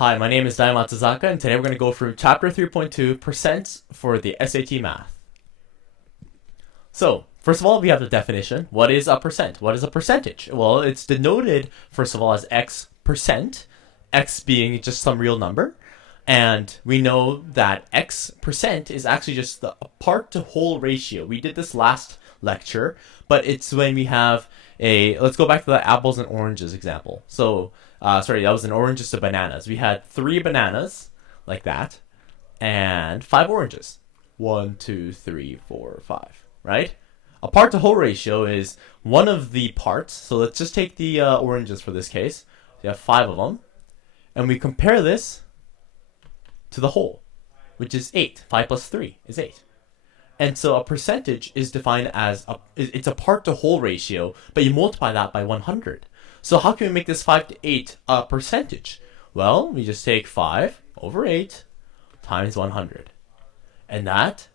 Hi, my name is Dai Matsuzaka, and today we're going to go through Chapter 3.2, Percents for the SAT Math. So, first of all, we have the definition. What is a percent? What is a percentage? Well, it's denoted, first of all, as X percent, X being just some real number. And we know that X percent is actually just the part to whole ratio. We did this last lecture, but it's when we have let's go back to the apples and oranges example. So, sorry, that was an oranges to bananas. We had 3 bananas, like that, and 5 oranges. 1, 2, 3, 4, 5, right? A part to whole ratio is one of the parts. So let's just take the oranges for this case. We have 5 of them. And we compare this to the whole, which is 8. 5 plus 3 is 8. And so a percentage is defined as it's a part to whole ratio, but you multiply that by 100. So how can we make this 5 to 8 a percentage? Well, we just take 5 over 8 times 100. And that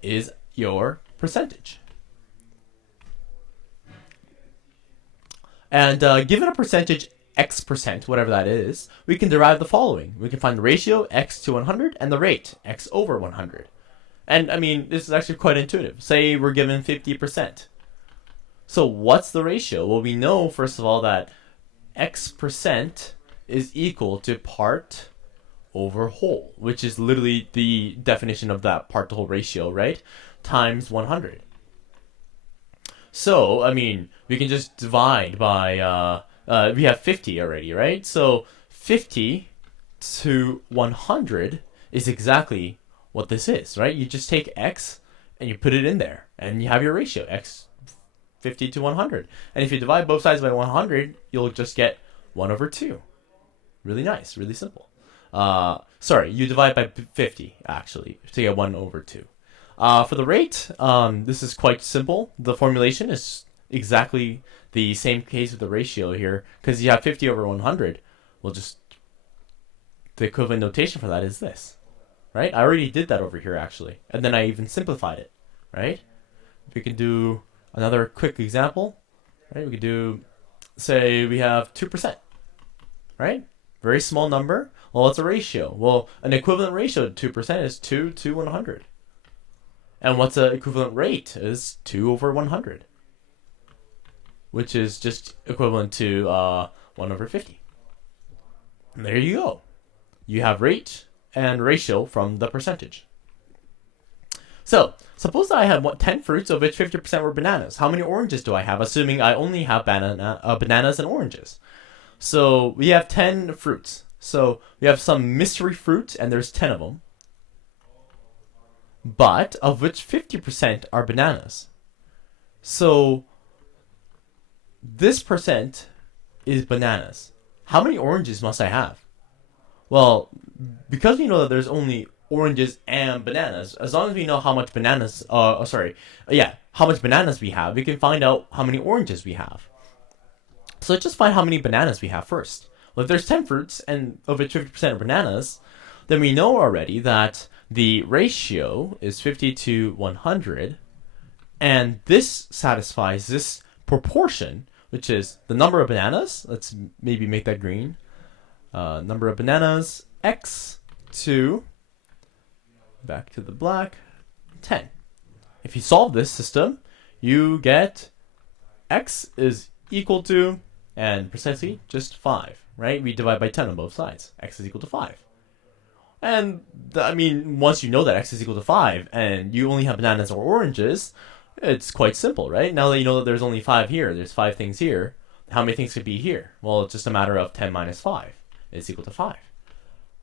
is your percentage. And given a percentage X percent, whatever that is, we can derive the following. We can find the ratio X to 100 and the rate X over 100. And I mean, this is actually quite intuitive. Say we're given 50%. So what's the ratio? Well, we know, first of all, that X percent is equal to part over whole, which is literally the definition of that part to whole ratio, right? Times 100. So, I mean, we can just divide by, we have 50 already, right? So 50 to 100 is exactly what this is, right? You just take X and you put it in there, and you have your ratio, X 50 to 100. And if you divide both sides by 100, you'll just get 1 over 2. Really nice, really simple. Sorry, you divide by 50, actually, to get 1 over 2. For the rate, this is quite simple. The formulation is exactly the same case with the ratio here, because you have 50 over 100. Well, just the equivalent notation for that is this, right? I already did that over here, actually, and then I even simplified it, right? We can do another quick example, right? We could do, say, we have 2%, right? Very small number. Well, what's a ratio? Well, an equivalent ratio to 2% is 2 to 100. And what's an equivalent rate is 2 over 100, which is just equivalent to 1 over 50. And there you go. You have rate and ratio from the percentage. So, suppose that I had 10 fruits, of which 50% were bananas. How many oranges do I have, assuming I only have bananas and oranges? So, we have 10 fruits. So, we have some mystery fruit, and there's 10 of them. But, of which 50% are bananas. So, this percent is bananas. How many oranges must I have? Well, because we know that there's only oranges and bananas, as long as we know how much bananas, how much bananas we have, we can find out how many oranges we have. So let's just find how many bananas we have first. Well, if there's 10 fruits, and of which 50% are bananas, then we know already that the ratio is 50 to 100, and this satisfies this proportion, which is the number of bananas. Let's maybe make that green. Number of bananas, X to, back to the black, 10. If you solve this system, you get X is equal to, and precisely, just 5, right? We divide by 10 on both sides. X is equal to 5. And, I mean, once you know that X is equal to 5, and you only have bananas or oranges, it's quite simple, right? Now that you know that there's only 5 here, there's 5 things here, how many things could be here? Well, it's just a matter of 10 minus 5 is equal to 5.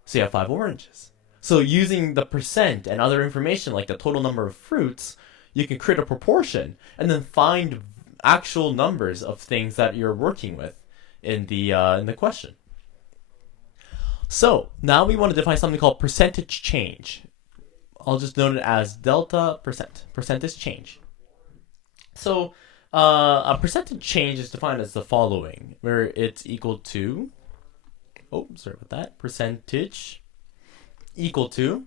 So you have 5 oranges. So using the percent and other information like the total number of fruits, you can create a proportion and then find actual numbers of things that you're working with in the question. So now we want to define something called percentage change. I'll just note it as delta percent, percentage change. So a percentage change is defined as the following, where it's equal to, percentage equal to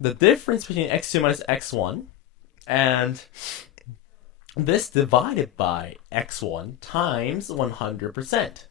the difference between x2 minus x1, and this divided by x1 times 100%.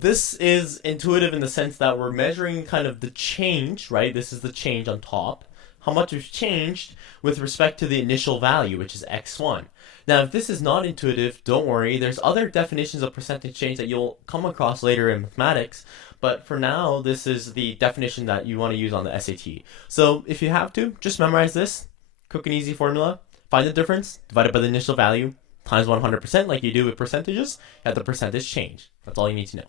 this is intuitive in the sense that we're measuring kind of the change, right? This is the change on top. How much we've changed with respect to the initial value, which is x1. Now, if this is not intuitive, don't worry. There's other definitions of percentage change that you'll come across later in mathematics. But for now, this is the definition that you want to use on the SAT. So if you have to, just memorize this. Quick and easy formula. Find the difference, divide it by the initial value, times 100% like you do with percentages, at the percentage change. That's all you need to know.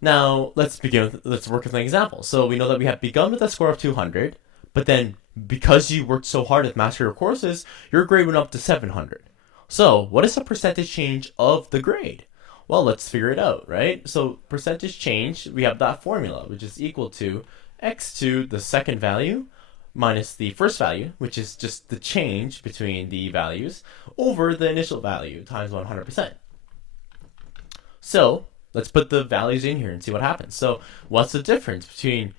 Now, let's work with an example. So we know that we have begun with a score of 200, but then because you worked so hard at master your courses, your grade went up to 700. So what is the percentage change of the grade? Well, let's figure it out, right? So percentage change, we have that formula, which is equal to x2, the second value, minus the first value, which is just the change between the values, over the initial value times 100%. So let's put the values in here and see what happens. So what's the difference between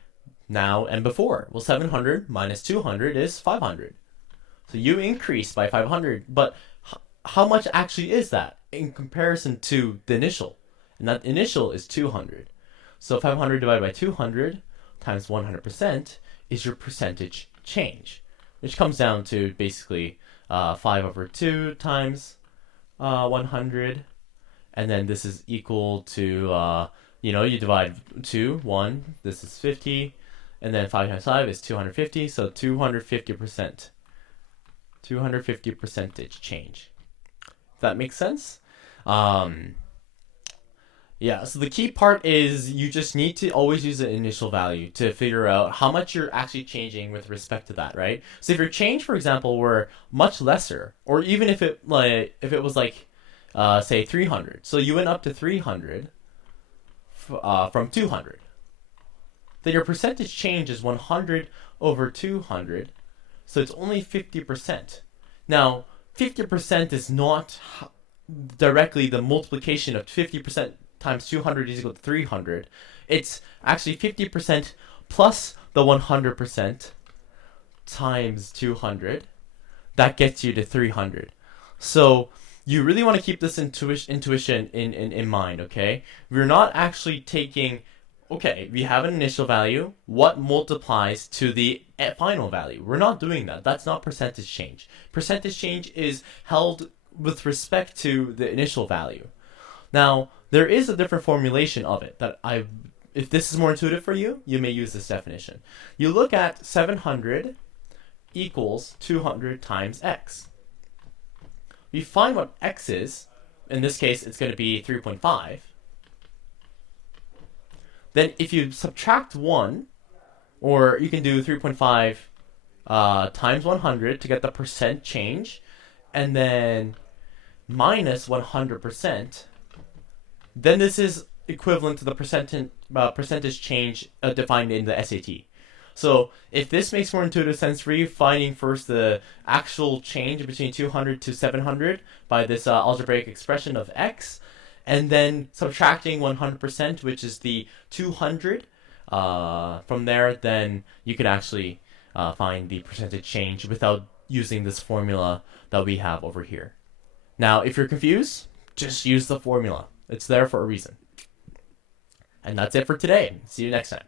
now and before? Well, 700 minus 200 is 500. So you increased by 500, but how much actually is that in comparison to the initial? And that initial is 200. So 500 divided by 200 times 100% is your percentage change, which comes down to basically 5/2 times 100. And then this is equal to, you divide 2, 1, this is 50, and then 5 times 5 is 250, so 250%. 250 percentage change. If that makes sense? Yeah, so the key part is you just need to always use the initial value to figure out how much you're actually changing with respect to that, right? So if your change, for example, were much lesser, or even if it was like say 300. So you went up to 300 from 200. Then your percentage change is 100 over 200. So it's only 50%. Now, 50% is not directly the multiplication of 50% times 200 is equal to 300. It's actually 50% plus the 100% times 200. That gets you to 300. So you really want to keep this intuition in mind, okay? We're not actually taking, okay, we have an initial value. What multiplies to the final value? We're not doing that. That's not percentage change. Percentage change is held with respect to the initial value. Now, there is a different formulation of it that if this is more intuitive for you, you may use this definition. You look at 700 equals 200 times x. We find what x is. In this case, it's going to be 3.5. Then if you subtract 1, or you can do 3.5 times 100 to get the percent change, and then minus 100%, then this is equivalent to the percentage change defined in the SAT. So if this makes more intuitive sense for you, finding first the actual change between 200 to 700 by this algebraic expression of x, and then subtracting 100%, which is the 200, from there, then you could actually find the percentage change without using this formula that we have over here. Now, if you're confused, just use the formula. It's there for a reason. And that's it for today. See you next time.